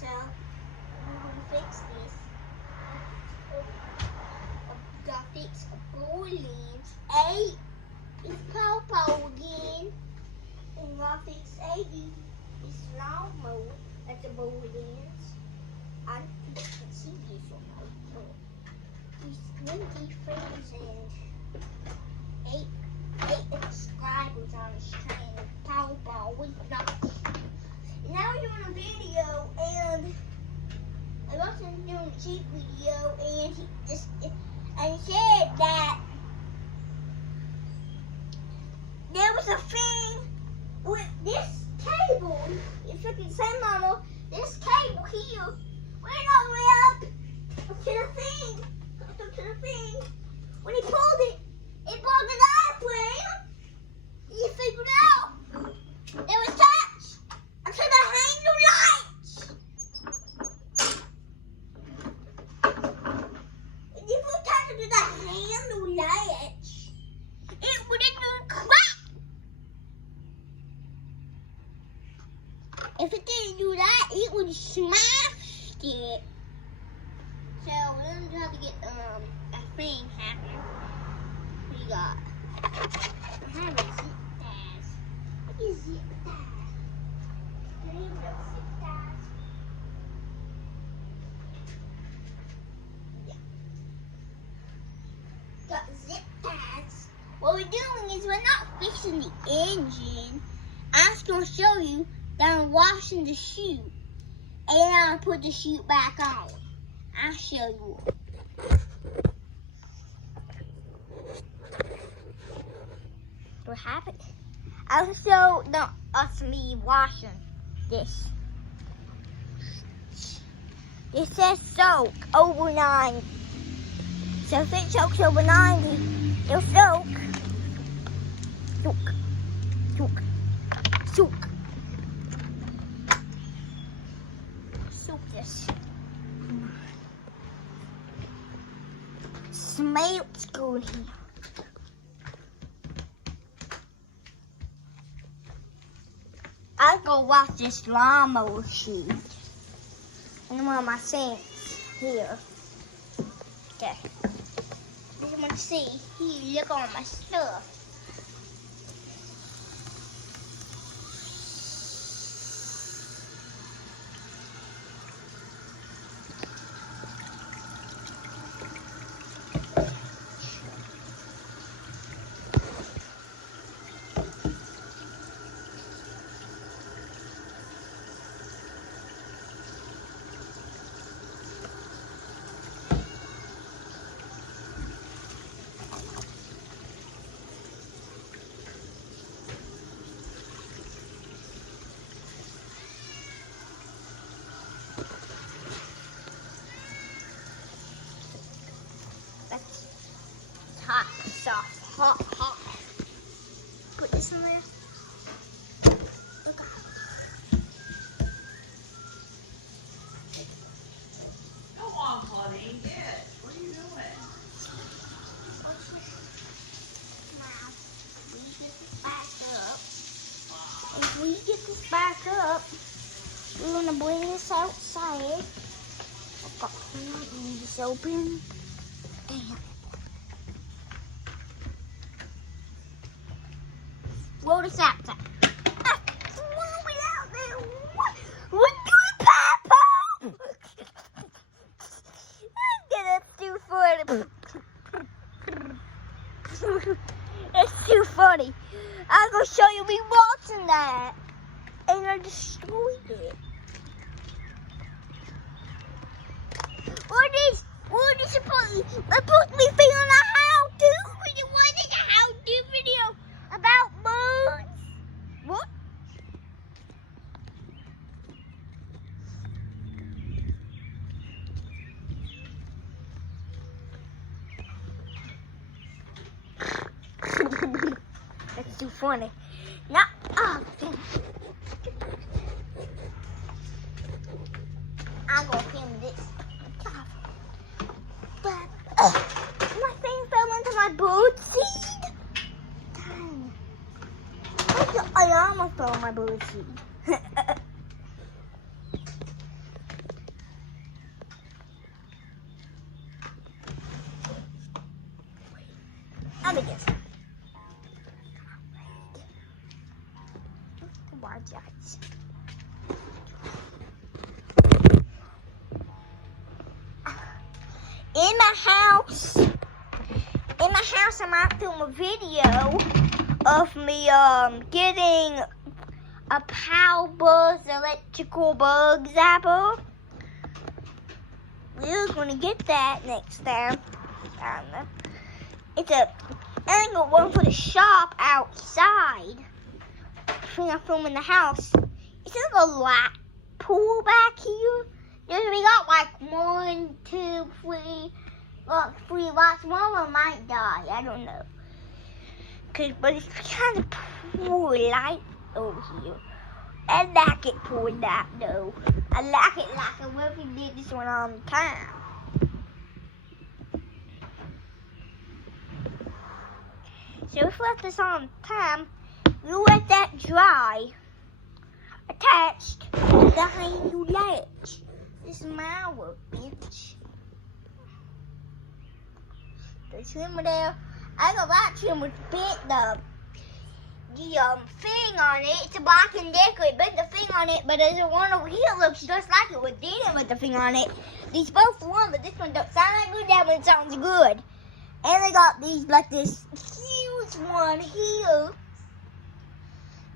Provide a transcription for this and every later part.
So I'm gonna fix this. I'm gonna fix a Bolens 8. It's Popo again. And I'm gonna fix 8. This lawnmower at the Bolens. I can see this one. These 20 friends and 8 subscribers on this channel. Popo with nuts. Now we're doing a video, and I wasn't doing a cheap video, and he said that there was a thing with this cable. If you can say, Mama, this cable here went all the way up to the thing. Up to the thing. When he pulled it, it brought the airplane. You figured out it was attached to the handle lights. If you attach it to the handle lights, it wouldn't do crap. If it didn't do that, it would smash it. So we're gonna have to get a thing happening. We got I have a zip ties. What is zip ties? I don't even know zip ties. Yeah. Got zip ties. What we're doing is we're not fixing the engine. I'm just gonna show you that I'm washing the chute. And I'm gonna put the chute back on. I'll show you. What happened? I'll show us me washing this. It says soak over 90. So if it soaks over 90, it'll soak. Soak. Soak. Soak. Soak this. Smells good here. I'll go wash this lawnmower sheet. And one of my sinks here. Okay. You want to see? Here, look on my stuff. Hot stuff. Hot. Put this in there. Look out. Go on, honey. Yes. What are you doing? Now, we get this back up. If we get this back up, we're going to bring this outside. I've got this open. Damn. Roll this outside. Throw it out there. What good, Papa? That's too funny. That's too funny. I'm gonna show you me watching that, and I destroyed it. What is supposed to be filming a how-to video? What is a how-to video about birds? What? That's too funny. No. Oh, I'm gonna film this. But my thing fell into my bird seed. Dang. I almost fell on my bird seed. apologize. In my house, I might film a video of me getting a Power Buzz electrical bug zapper. We're gonna get that next time. I don't know. It's a angle one for the shop outside. Thing I film in the house. It's a light pool back here. We got like 1, 2, 3, like 3 lights. One of them might die. I don't know. But it's kind of poor light over here. I like it for that though. I like it like I really did this one all the time. So if we left this on time, we let that dry. Attached to the handle latch. This is my work, bitch. The trimmer there. I got that trimmer to fit the thing on it. It's a black and decorate, but the thing on it, but there's one over here looks just like it with didn't with the thing on it. These both one, but this one don't sound like good, that one sounds good. And they got these like this huge one here.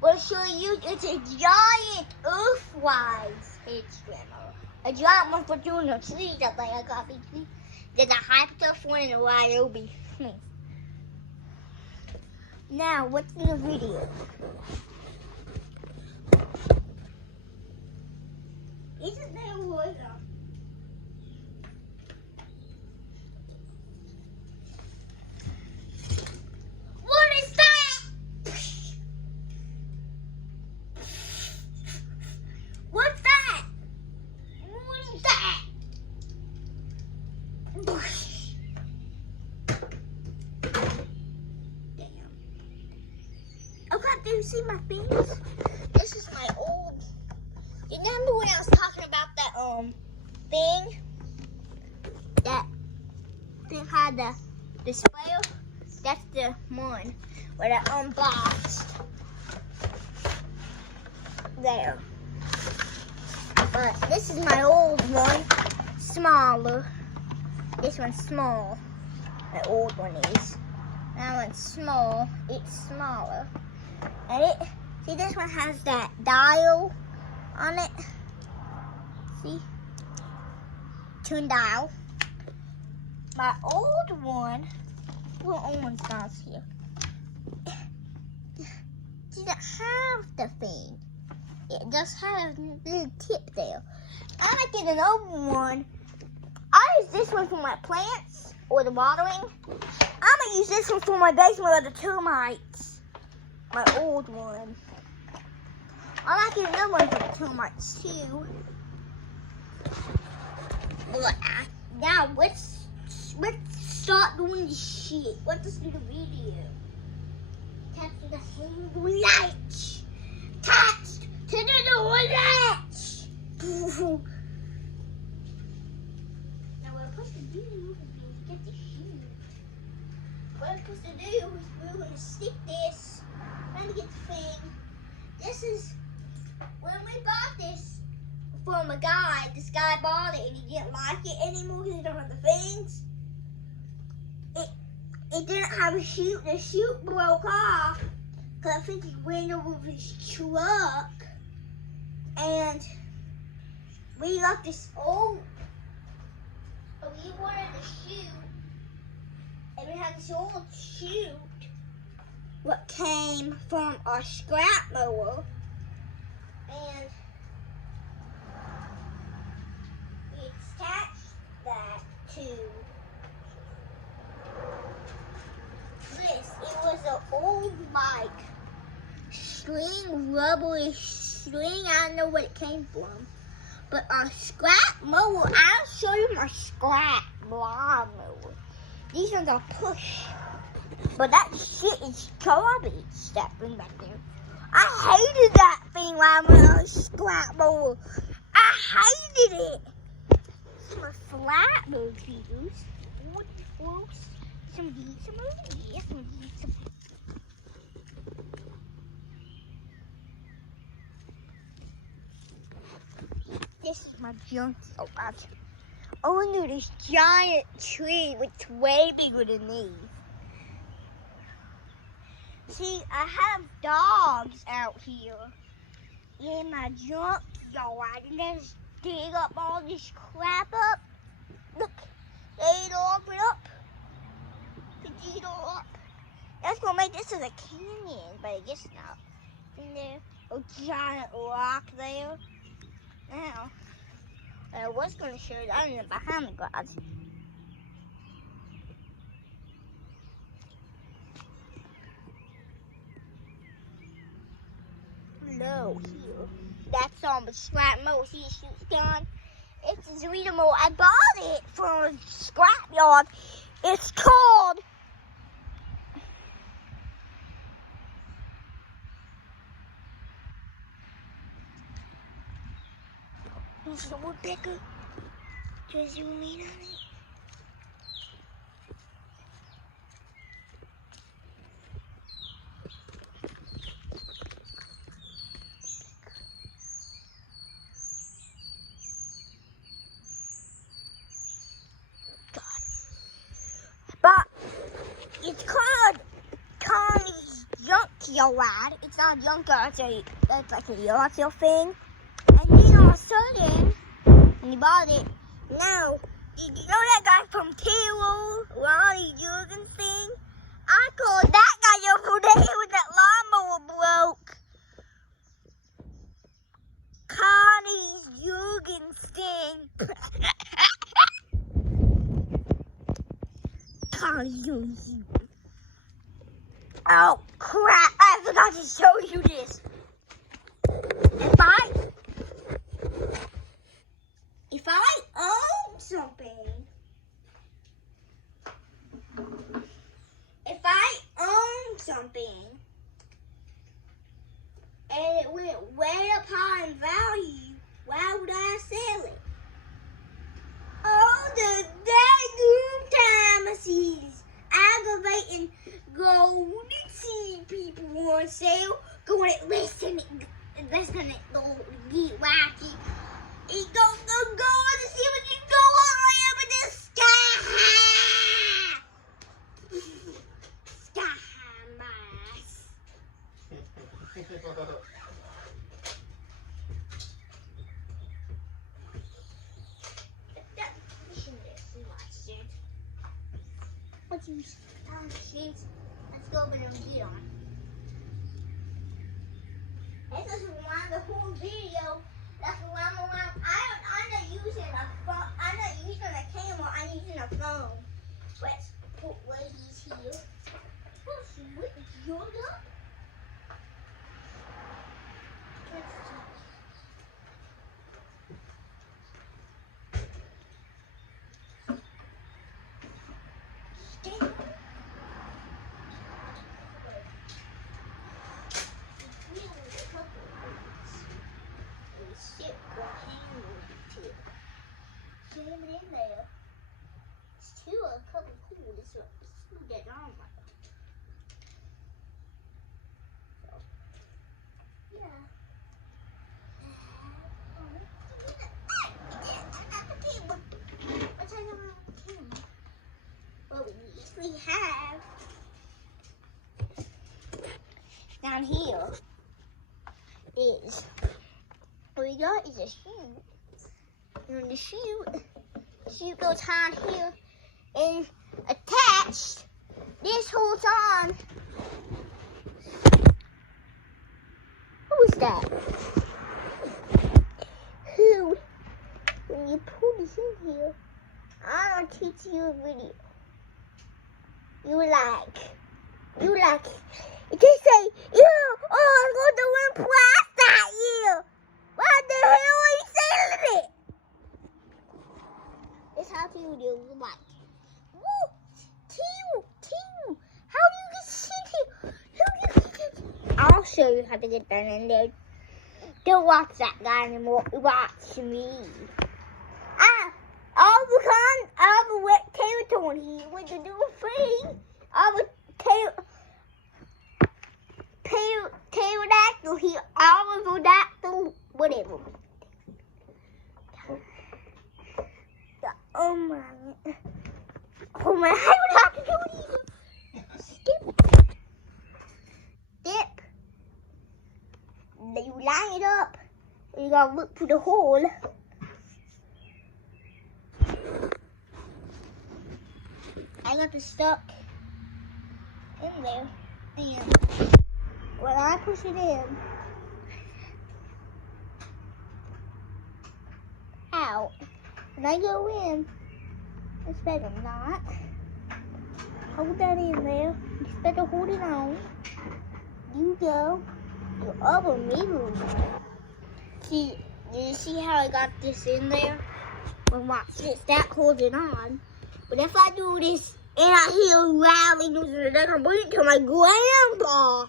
We'll show you, it's a giant Earthwise head trimmer. A giant one for doing the trees, I think I got these trees. There's a hyper tough one and a wide obi. Now, what's in the video? Isn't there water? What is that? What's that? What is that? Do you see my face? This is my old. You remember when I was talking about that thing? That thing had the display? That's the one where I unboxed. There. But this is my old one. Smaller. This one's small. My old one is. That one's small. It's smaller. And see, this one has that dial on it. See? Tune dial. My old one, what old one's down here? Didn't have the thing. It just has a little tip there. I'm gonna get an old one. I use this one for my plants or the watering. I'm gonna use this one for my basement or the termites. My old one. I like another one for the termites too. But now let's start doing this shit. Let's do the video. Attach to the handle latch. Attached to the door latch. Now what I'm supposed to do is get the shoe. What I'm supposed to do is we're going to stick this. Trying to get the thing. This is when we bought this from a guy. This guy bought it and he didn't like it anymore because he don't have the things. It didn't have a chute. The chute broke off because I think he ran over his truck. And we got this old. We wanted a chute, and we had this old chute. What came from our scrap mower, and we attached that to this. It was an old like string, rubbery string. I don't know what it came from, but our scrap mower. I'll show you my scrap lawn mower. These ones are push. But that shit is garbage, that thing back there. I hated that thing when I was on a scrap mower. I hated it. Some are flat mosquitoes. Some of these, some of these, some of these. This is my junkyard. Under this giant tree, which is way bigger than these. See, I have dogs out here in my junkyard, and they just dig up all this crap up. Look, they eat all of it up. They eat all up. That's gonna make this as a canyon, but I guess not. And there's a giant rock there. Now, I was gonna show you that in the behind the glass. Hello, here. That's on the scrapyard. See the chute's gone? It's a readable. I bought it from a scrapyard. It's called There's a woodpecker. Just zoom in on it. But it's called Connie's Junkyard. It's not a junkyard, it's like a yard sale thing. And then all of a sudden, when you bought it, now, you know that guy from Tiro, Ronnie Jurgen thing? I called that guy over there when that lawnmower broke. Connie's Jurgen's thing. Connie Jurgen. Oh crap, I forgot to show you this. If I own something, and it went way up high in value, why would I sell it? Oh, the daggone time I see this aggravating golden seed people on sale, going at listen, that's gonna go get wacky. It don't go to see what you go on over the sky high. Sky high mice. What's your kids? Let's go over there and get on. This is one the whole video. That's why I'm not using a phone. I'm not using a camera. I'm using a phone. Let's put ladies here. Oh, sweet yoga. Let's see. Stay. Jam it in there. It's too a couple cool. This will get on like that. So, yeah. What's on the camera? What we have down here is what we got is a shoe. And the shoe goes on here and attached. This holds on. Who is that? Who? When you pull this in here, I'll teach you a video. You like, it just say, ew, oh, I'm going to win prize at you. What the hell are you saying to me? This how people do like. Woo! Teal! How do you get here? I'll show you how to get that in there. Don't watch that guy anymore. Watch me. I'll be wet territory here. When you do a thing, I'll be pterodactyl here. I'll be pterodactyl, whatever. Oh my. Oh my, I would have to do it either. Skip. Dip. Then you line it up. You gotta look through the hole. I got this stuck in there. And when I push it in, out. When I go in, it's better not. Hold that in there. It's better hold it on. You go. Your other middle. See, you see how I got this in there? Well, watch this. That holds it on. But if I do this and I hear rattling, then I'm waiting to my grandpa.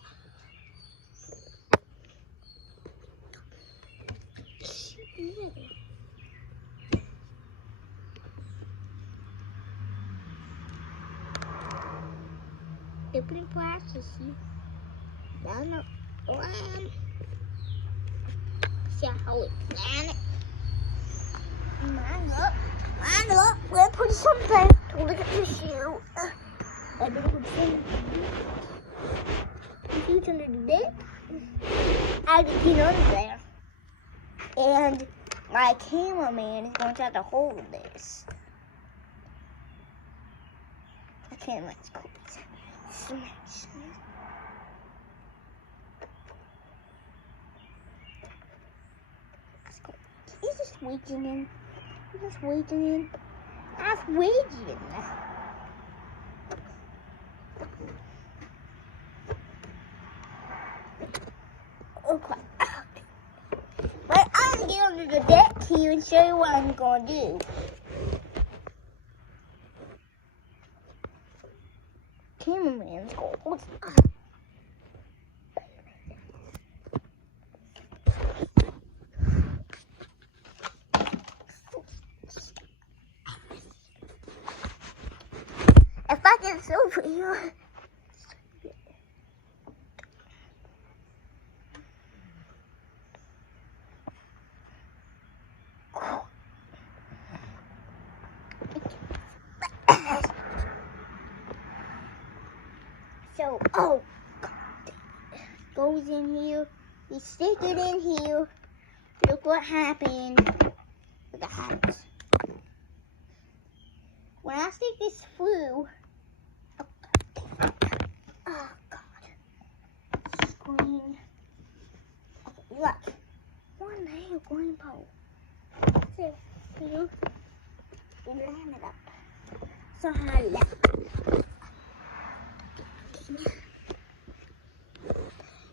Open practice. Down the line. See how it ran it. Line up. Line up. We're put something to look at the shoe. I better put something. You can do that. I have to get under there. And my cameraman is going to have to hold this. I can't let go. He's just waiting in. He's just waiting in. That's waiting. Okay. But I'm going to get under the deck here and show you what I'm going to do. Cameraman's going to hold it up. If I get over here. So, oh, God. Goes in here. We stick it in here. Look what happened with the house. When I stick this through, oh God, screen. Look, one nail green pole. So, you line it up. So I left.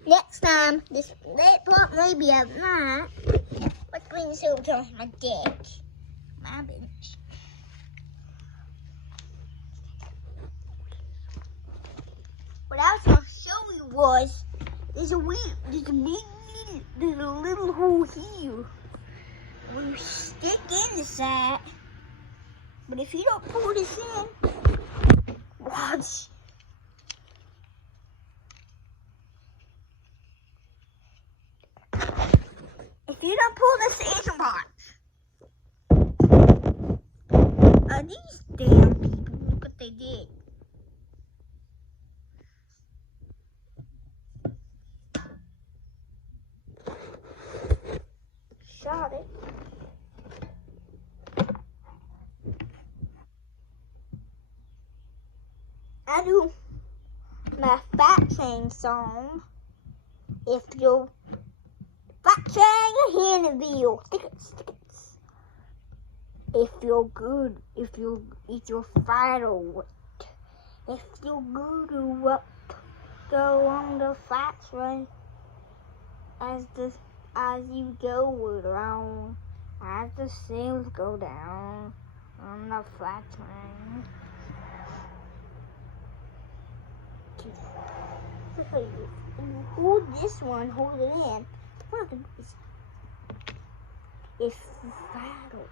Next time, this red part may be at night. Let's bring this over to my deck, my bench. What I was going to show you was there's a little hole here. We stick in the side, but if you don't pull this in, watch. If you don't pull this in, watch. These damn people, look what they did. Shot it. I do my faxing song. If you're faxing a Hannibal, tickets. If you're good, if you're final, if you're good or what, go on the fax run as you go around, as the sales go down on the fax run. Hold this one, hold it in. What is it's vital.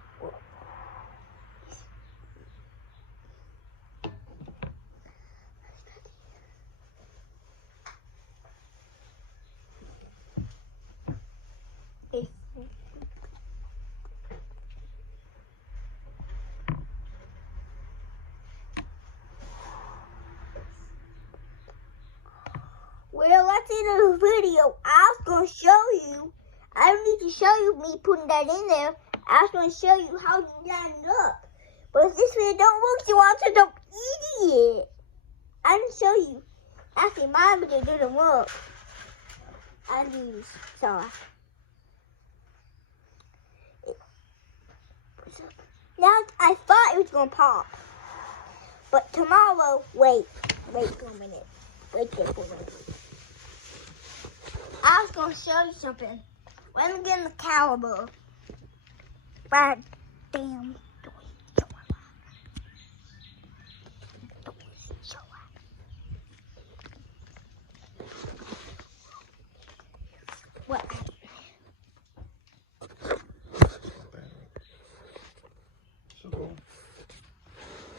video, I was going to show you. I don't need to show you me putting that in there. I was going to show you how you line it up. But if this video don't work, you want to don't idiot. I didn't show you. Actually, my video didn't work. I lose. Sorry. Now, I thought it was going to pop. But tomorrow, wait for a minute. Wait there for a minute. I was going to show you something. Let me get in the caliber. But damn. What?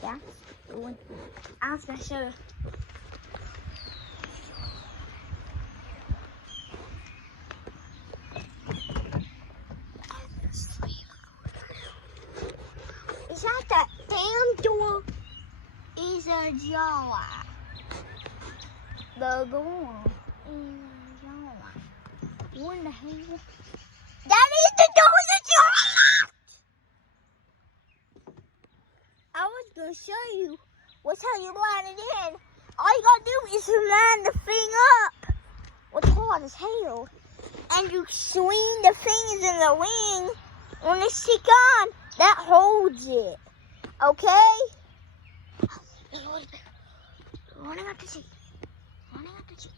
Yeah, I was gonna show you. Is that damn door? Is a jar. The door is a jar. What in the hell? That is the door is a jar! I was going to show you what's how you line it in. All you got to do is line the thing up. What's hard as hell. And you swing the things in the wing. When they stick on, that holds it. Okay? Running up the seat. Running up the seat.